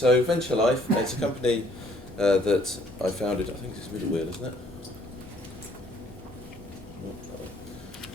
So Venture Life, it's a company that I founded, I think it's middle wheel, isn't it?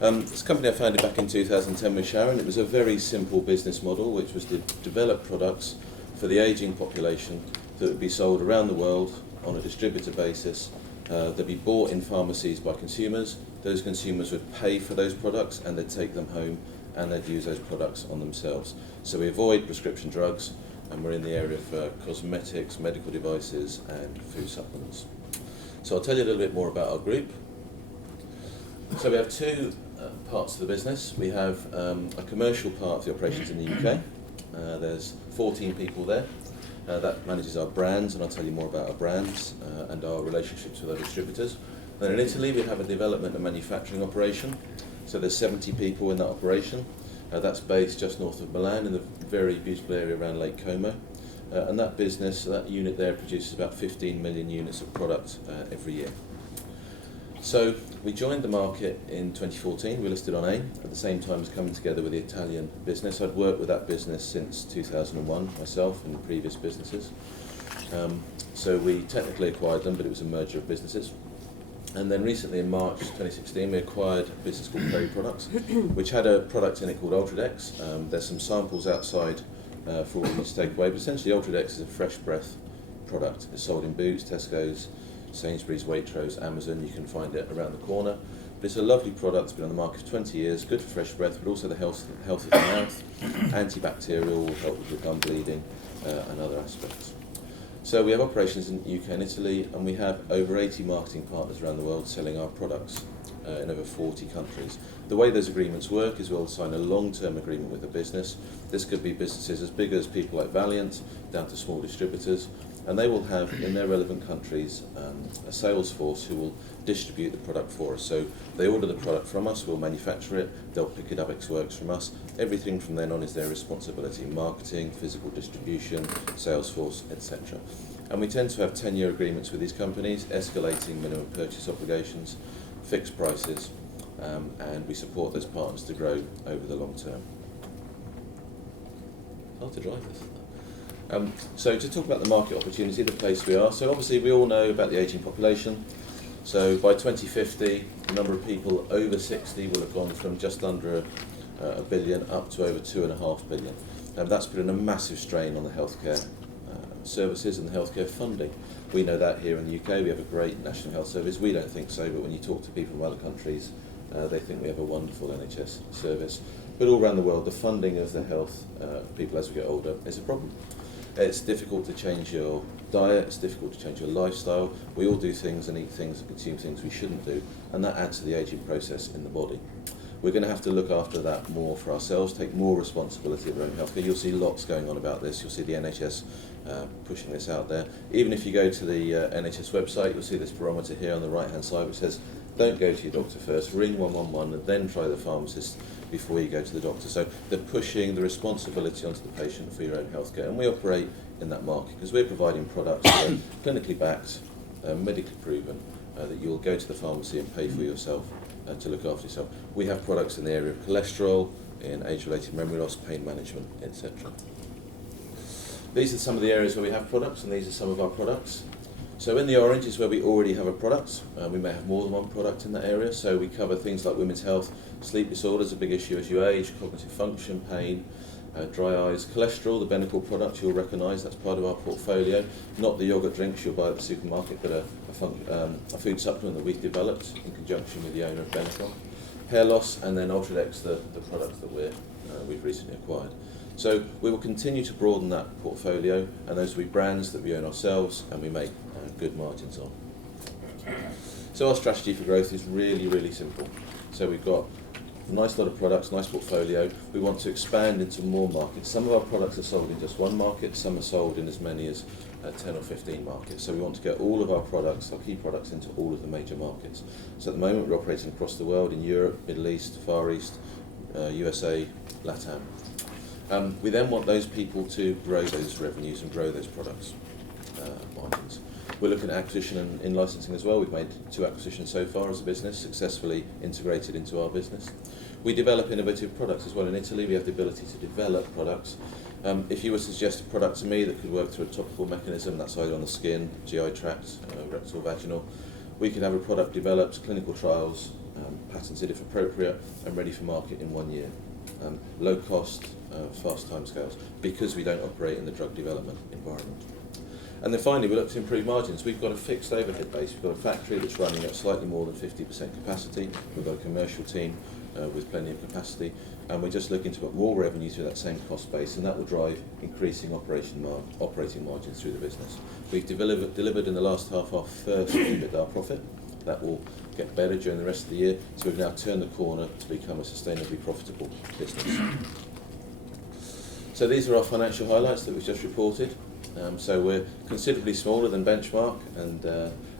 It's a company I founded back in 2010 with Sharon. It was a very simple business model, which was to develop products for the ageing population that would be sold around the world on a distributor basis. They'd be bought in pharmacies by consumers. Those consumers would pay for those products and they'd take them home and they'd use those products on themselves. So we avoid prescription drugs, and we're in the area of cosmetics, medical devices and food supplements. So I'll tell you a little bit more about our group. So we have two parts of the business. We have a commercial part of the operations in the UK. There's 14 people there. That manages our brands, and I'll tell you more about our brands and our relationships with our distributors. Then in Italy we have a development and manufacturing operation. So there's 70 people in that operation. That's based just north of Milan in the very beautiful area around Lake Como. And that business, that unit there produces about 15 million units of product every year. So we joined the market in 2014, we listed on AIM, at the same time as coming together with the Italian business. I'd worked with that business since 2001 myself in previous businesses. So we technically acquired them, but it was a merger of businesses. And then recently in March 2016 we acquired a business called Perry Products, which had a product in it called Ultradex. There's some samples outside for all of you to take away, but essentially Ultradex is a fresh breath product. It's sold in Boots, Tesco's, Sainsbury's, Waitrose, Amazon. You can find it around the corner. But it's a lovely product, it's been on the market for 20 years, good for fresh breath, but also the health of the mouth, antibacterial, will help with gum bleeding and other aspects. So we have operations in the UK and Italy, and we have over 80 marketing partners around the world selling our products in over 40 countries. The way those agreements work is we'll sign a long-term agreement with a business. This could be businesses as big as people like Valiant, down to small distributors, and they will have in their relevant countries a sales force who will distribute the product for us. So they order the product from us, we'll manufacture it, they'll pick it up ex works from us. Everything from then on is their responsibility: marketing, physical distribution, sales force, etc. And we tend to have 10-year agreements with these companies, escalating minimum purchase obligations, fixed prices, and we support those partners to grow over the long term. Hard to drive this. So to talk about the market opportunity, the place we are, so obviously we all know about the ageing population. So by 2050, the number of people over 60 will have gone from just under a billion up to over 2.5 billion. That's putting a massive strain on the healthcare services and the healthcare funding. We know that here in the UK, we have a great National Health Service. We don't think so, but when you talk to people from other countries, they think we have a wonderful NHS service. But all around the world, the funding of the health of people as we get older is a problem. It's difficult to change your diet, it's difficult to change your lifestyle. We all do things and eat things and consume things we shouldn't do, and that adds to the ageing process in the body. We're going to have to look after that more for ourselves, take more responsibility of our own healthcare. You'll see lots going on about this. You'll see the NHS pushing this out there. Even if you go to the NHS website, you'll see this barometer here on the right hand side which says don't go to your doctor first, ring 111 and then try the pharmacist before you go to the doctor. So they're pushing the responsibility onto the patient for your own healthcare, and we operate in that market because we're providing products that are clinically backed, medically proven, that you'll go to the pharmacy and pay for yourself to look after yourself. We have products in the area of cholesterol, in age-related memory loss, pain management, etc. These are some of the areas where we have products, and these are some of our products. So in the orange is where we already have a product. We may have more than one product in that area, so we cover things like women's health, sleep disorders, a big issue as you age, cognitive function, pain, dry eyes, cholesterol, the Benecol product you'll recognise, that's part of our portfolio. Not the yoghurt drinks you'll buy at the supermarket, but a food supplement that we've developed in conjunction with the owner of Benecol. Hair loss, and then Ultradex, the product that we've recently acquired. So we will continue to broaden that portfolio, and those will be brands that we own ourselves and we make good margins on. So our strategy for growth is really, really simple. So we've got a nice lot of products, nice portfolio. We want to expand into more markets. Some of our products are sold in just one market, some are sold in as many as 10 or 15 markets. So we want to get all of our products, our key products, into all of the major markets. So at the moment we're operating across the world in Europe, Middle East, Far East, USA, LATAM. We then want those people to grow those revenues and grow those products margins. We're looking at acquisition and in-licensing as well. We've made 2 acquisitions so far as a business, successfully integrated into our business. We develop innovative products as well. In Italy, we have the ability to develop products. If you were to suggest a product to me that could work through a topical mechanism, that's either on the skin, GI tract, rectal, vaginal, we could have a product developed, clinical trials, patented if appropriate, and ready for market in 1 year. Low cost, fast timescales, because we don't operate in the drug development environment. And then finally, we look to improve margins. We've got a fixed overhead base. We've got a factory that's running at slightly more than 50% capacity. We've got a commercial team with plenty of capacity, and we're just looking to put more revenue through that same cost base, and that will drive increasing operating margins through the business. We've delivered in the last half our first EBITDA profit. That will get better during the rest of the year, so we've now turned the corner to become a sustainably profitable business. So these are our financial highlights that we've just reported. So we're considerably smaller than benchmark,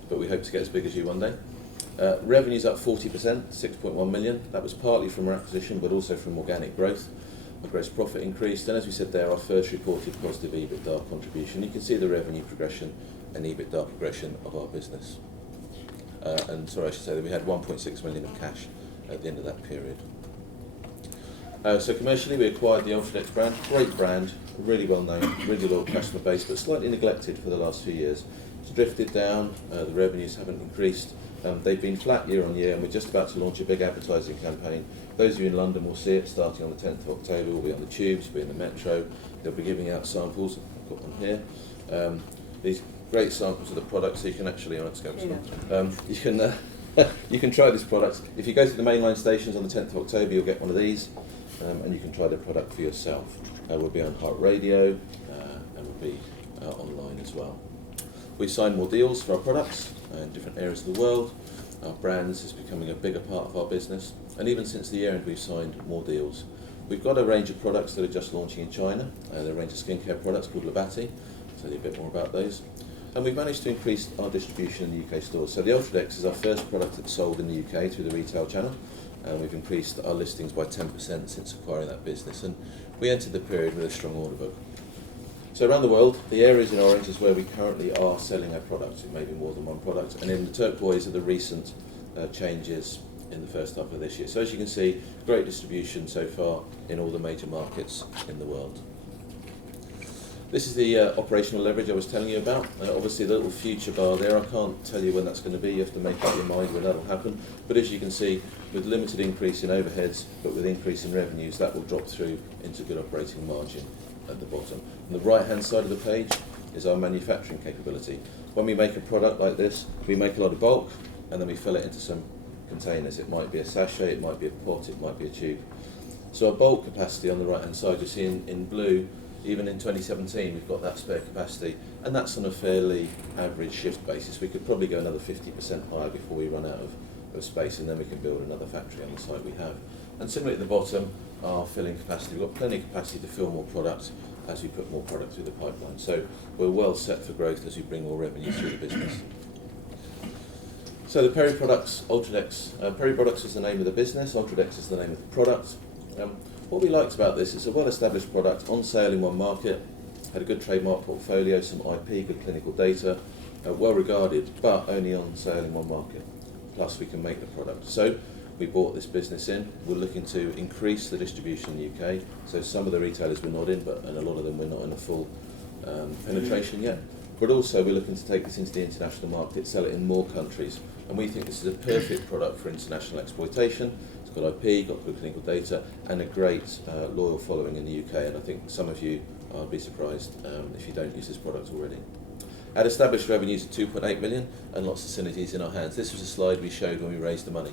but we hope to get as big as you one day. Revenue's up 40%, 6.1 million. That was partly from our acquisition, but also from organic growth. Our gross profit increased, and as we said there, our first reported positive EBITDA contribution. You can see the revenue progression and EBITDA progression of our business. And sorry, I should say that we had 1.6 million of cash at the end of that period. So commercially, we acquired the Ultradex brand. Great brand, really well known, really loyal customer base, but slightly neglected for the last few years. It's drifted down, the revenues haven't increased. They've been flat year on year, and we're just about to launch a big advertising campaign. Those of you in London will see it starting on the 10th of October. We'll be on the tubes, we'll be in the metro. They'll be giving out samples. I've got one here. These great samples of the product, so you can actually, you can try this product. If you go to the mainline stations on the 10th of October, you'll get one of these, and you can try the product for yourself. We'll be on Heart Radio, and we'll be online as well. We've signed more deals for our products in different areas of the world. Our brands is becoming a bigger part of our business, and even since the year end, we've signed more deals. We've got a range of products that are just launching in China. They're a range of skincare products called Labati. I'll tell you a bit more about those. And we've managed to increase our distribution in the UK stores. So the Ultradex is our first product that's sold in the UK through the retail channel, and we've increased our listings by 10% since acquiring that business. And we entered the period with a strong order book. So around the world, the areas in orange is where we currently are selling our products. It may be more than one product. And in the turquoise are the recent changes in the first half of this year. So as you can see, great distribution so far in all the major markets in the world. This is the operational leverage I was telling you about. Obviously the little future bar there, I can't tell you when that's going to be. You have to make up your mind when that will happen. But as you can see, with limited increase in overheads, but with increase in revenues, that will drop through into good operating margin at the bottom. On the right hand side of the page is our manufacturing capability. When we make a product like this, we make a lot of bulk and then we fill it into some containers. It might be a sachet, it might be a pot, it might be a tube. So our bulk capacity on the right hand side, you see in blue, even in 2017 we've got that spare capacity, and that's on a fairly average shift basis. We could probably go another 50% higher before we run out of space, and then we can build another factory on the site we have. And similarly at the bottom, our filling capacity. We've got plenty of capacity to fill more product as we put more product through the pipeline. So we're well set for growth as we bring more revenue through the business. So the Peri Products, Ultradex. Peri Products is the name of the business, Ultradex is the name of the product. What we liked about this, it's a well-established product, on sale in one market, had a good trademark portfolio, some IP, good clinical data, well regarded, but only on sale in one market. Plus we can make the product. So we bought this business in. We're looking to increase the distribution in the UK. So some of the retailers we're not in, and a lot of them we're not in a full penetration yet. But also we're looking to take this into the international market, sell it in more countries. And we think this is a perfect product for international exploitation. It's got IP, got good clinical data, and a great loyal following in the UK. And I think some of you will be surprised if you don't use this product already. Had established revenues of 2.8 million and lots of synergies in our hands. This was a slide we showed when we raised the money.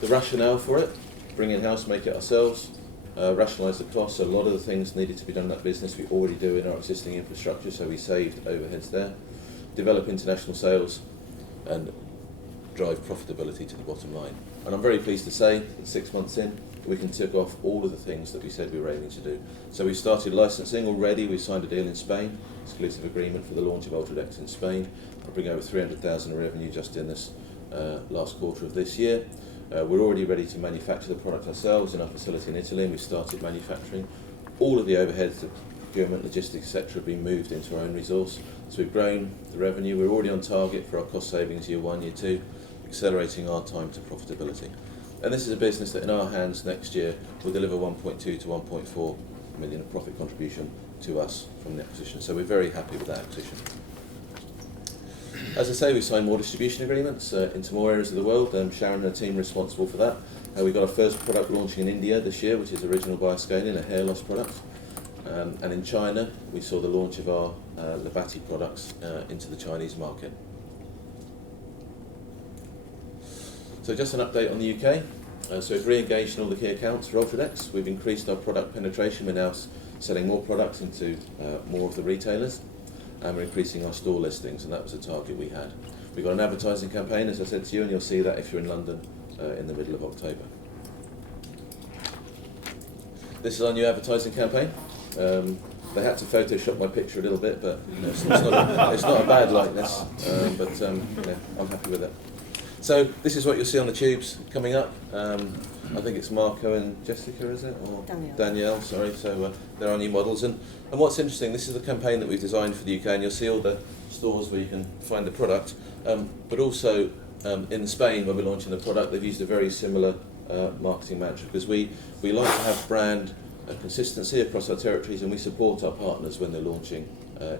The rationale for it, bring in-house, make it ourselves, rationalise the costs. So a lot of the things needed to be done in that business we already do in our existing infrastructure, so we saved overheads there. Develop international sales and drive profitability to the bottom line. And I'm very pleased to say that 6 months in, we can tick off all of the things that we said we were aiming to do. So we started licensing already. We signed a deal in Spain, exclusive agreement for the launch of Ultradex in Spain. I'll bring over 300,000 of revenue just in this last quarter of this year. We're already ready to manufacture the product ourselves in our facility in Italy, and we've started manufacturing. All of the overheads, the procurement, logistics, etc., have been moved into our own resource. So we've grown the revenue. We're already on target for our cost savings year 1, year 2, accelerating our time to profitability. And this is a business that in our hands next year will deliver 1.2 to 1.4 million of profit contribution to us from the acquisition. So we're very happy with that acquisition. As I say, we signed more distribution agreements into more areas of the world. Sharon and her team are responsible for that. We got our first product launching in India this year, which is Original Bioscaline, a hair loss product. And in China, we saw the launch of our Lebati products into the Chinese market. So just an update on the UK. So we've re-engaged in all the key accounts for Ultradex. We've increased our product penetration. We're now selling more products into more of the retailers. And we're increasing our store listings, and that was a target we had. We've got an advertising campaign, as I said to you, and you'll see that if you're in London in the middle of October. This is our new advertising campaign. They had to Photoshop my picture a little bit, but it's not a bad likeness. I'm happy with it. So this is what you'll see on the tubes coming up. I think it's Marco and Jessica, is it? Or Danielle, sorry. So they're our new models. And what's interesting, this is the campaign that we've designed for the UK, and you'll see all the stores where you can find the product. But also in Spain, when we're launching the product, they've used a very similar marketing mantra, because we like to have brand consistency across our territories, and we support our partners when they're launching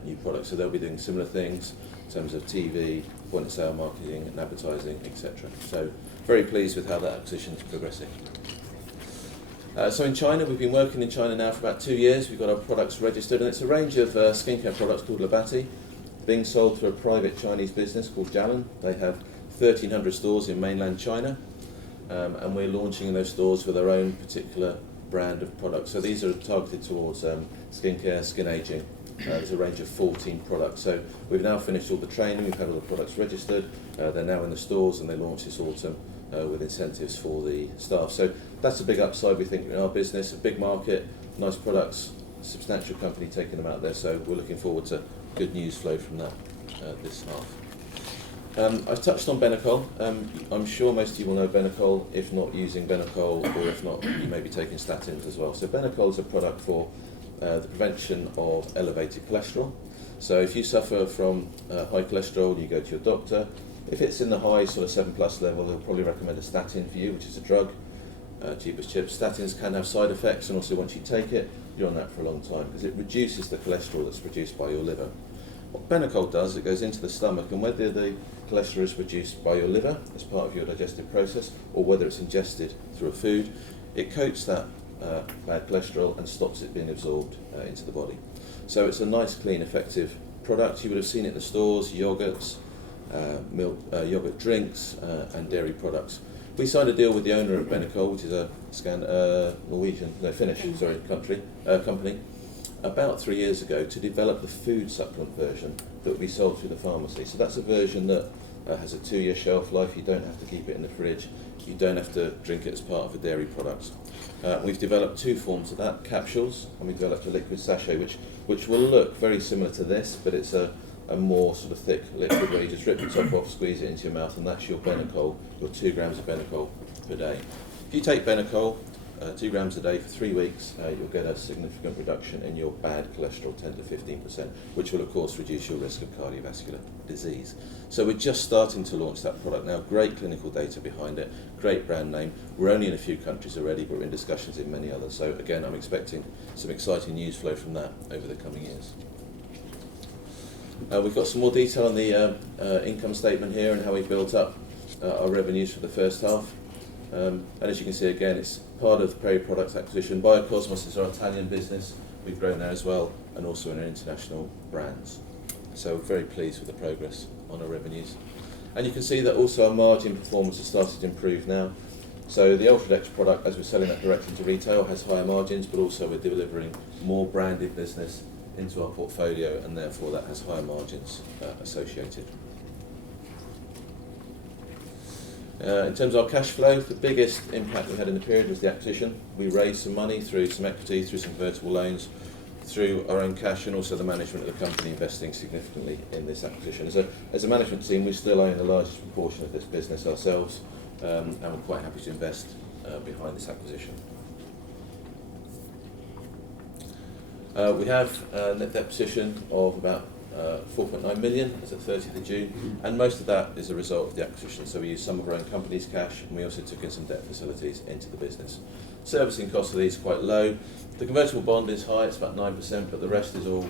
new products. So they'll be doing similar things in terms of TV, point of sale marketing and advertising, etc. So very pleased with how that acquisition is progressing. So in China, we've been working in China now for about 2 years. We've got our products registered, and it's a range of skincare products called Lebati, being sold to a private Chinese business called Jialan. They have 1,300 stores in mainland China, and we're launching in those stores with our own particular brand of products. So these are targeted towards skincare, skin aging. There's a range of 14 products. So we've now finished all the training, we've had all the products registered, they're now in the stores, and they launch this autumn with incentives for the staff. So that's a big upside, we think, in our business, a big market, nice products, substantial company taking them out there, so we're looking forward to good news flow from that this half. I've touched on Benecol. I'm sure most of you will know Benecol, if not using Benecol, or if not, you may be taking statins as well. So Benecol is a product for the prevention of elevated cholesterol. So if you suffer from high cholesterol, you go to your doctor. If it's in the high sort of 7+ level, they'll probably recommend a statin for you, which is a drug, cheap as chips. Statins can have side effects, and also once you take it, you're on that for a long time, because it reduces the cholesterol that's produced by your liver. What Benecol does, it goes into the stomach, and whether the cholesterol is produced by your liver as part of your digestive process, or whether it's ingested through a food, it coats that bad cholesterol and stops it being absorbed into the body. So it's a nice, clean, effective product. You would have seen it in the stores: yogurts, milk, yogurt drinks, and dairy products. We signed a deal with the owner of Benecol, which is a Finnish company, about 3 years ago, to develop the food supplement version that will be sold through the pharmacy. So that's a version that has a 2-year shelf life. You don't have to keep it in the fridge. You don't have to drink it as part of a dairy product. We've developed 2 forms of that, capsules, and we've developed a liquid sachet, which will look very similar to this, but it's a more sort of thick liquid where you just rip the top off, squeeze it into your mouth, and that's your Benecol, your 2 grams of Benecol per day. If you take Benecol 2 grams a day for 3 weeks, you'll get a significant reduction in your bad cholesterol, 10 to 15%, which will of course reduce your risk of cardiovascular disease. So we're just starting to launch that product now. Great clinical data behind it, great brand name. We're only in a few countries already, but we're in discussions in many others. So again, I'm expecting some exciting news flow from that over the coming years. We've got some more detail on the income statement here and how we've built up our revenues for the first half. And as you can see, again, it's part of the Prairie Products acquisition. Biocosmos is our Italian business. We've grown there as well, and also in our international brands. So we're very pleased with the progress on our revenues. And you can see that also our margin performance has started to improve now. So the Ultradex product, as we're selling that directly to retail, has higher margins, but also we're delivering more branded business into our portfolio, and therefore that has higher margins associated. In terms of our cash flow, the biggest impact we had in the period was the acquisition. We raised some money through some equity, through some convertible loans, through our own cash, and also the management of the company investing significantly in this acquisition. As a management team, we still own the largest proportion of this business ourselves, and we're quite happy to invest behind this acquisition. We have a net debt position of about 4.9 million as at 30th of June, and most of that is a result of the acquisition. So we used some of our own company's cash, and we also took in some debt facilities into the business. Servicing costs of these are quite low. The convertible bond is high, it's about 9%, but the rest is all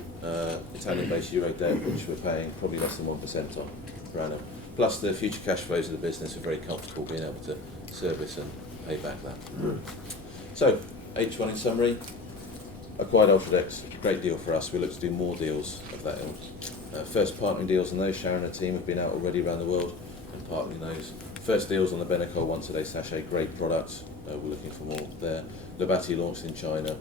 Italian-based euro debt, which we're paying probably less than 1% on per annum. Plus the future cash flows of the business are very comfortable being able to service and pay back that. So, H1 in summary, acquired Ultradex, great deal for us. We look to do more deals of that ilk. First partnering deals on those, Sharon and her team have been out already around the world and partnering those. First deals on the Benecol once a day sachet, great product. We're looking for more there. Labati launched in China.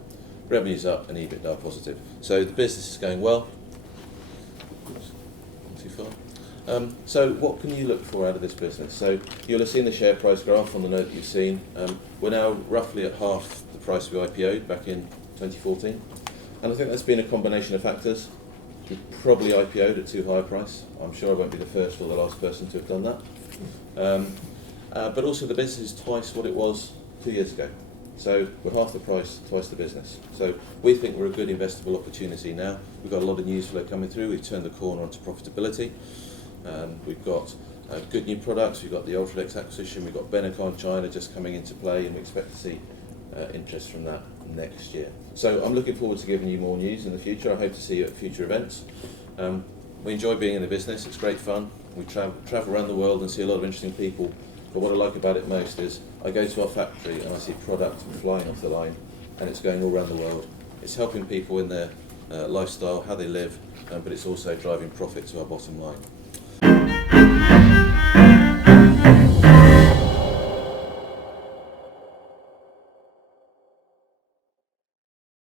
Revenue's up and EBITDA positive. So the business is going well. Not too far. So what can you look for out of this business? So you'll have seen the share price graph on the note that you've seen. We're now roughly at half the price we IPO'd back in 2014. And I think that's been a combination of factors. We probably IPO'd at too high a price. I'm sure I won't be the first or the last person to have done that. But also the business is twice what it was 2 years ago. So we're half the price, twice the business. So we think we're a good investable opportunity now. We've got a lot of news flow coming through. We've turned the corner onto profitability. We've got good new products. We've got the Ultradex acquisition. We've got Benecol in China just coming into play, and we expect to see interest from that next year. So I'm looking forward to giving you more news in the future. I hope to see you at future events. We enjoy being in the business. It's great fun. We travel around the world and see a lot of interesting people. But what I like about it most is I go to our factory and I see product flying off the line, and it's going all around the world. It's helping people in their lifestyle, how they live, but it's also driving profit to our bottom line.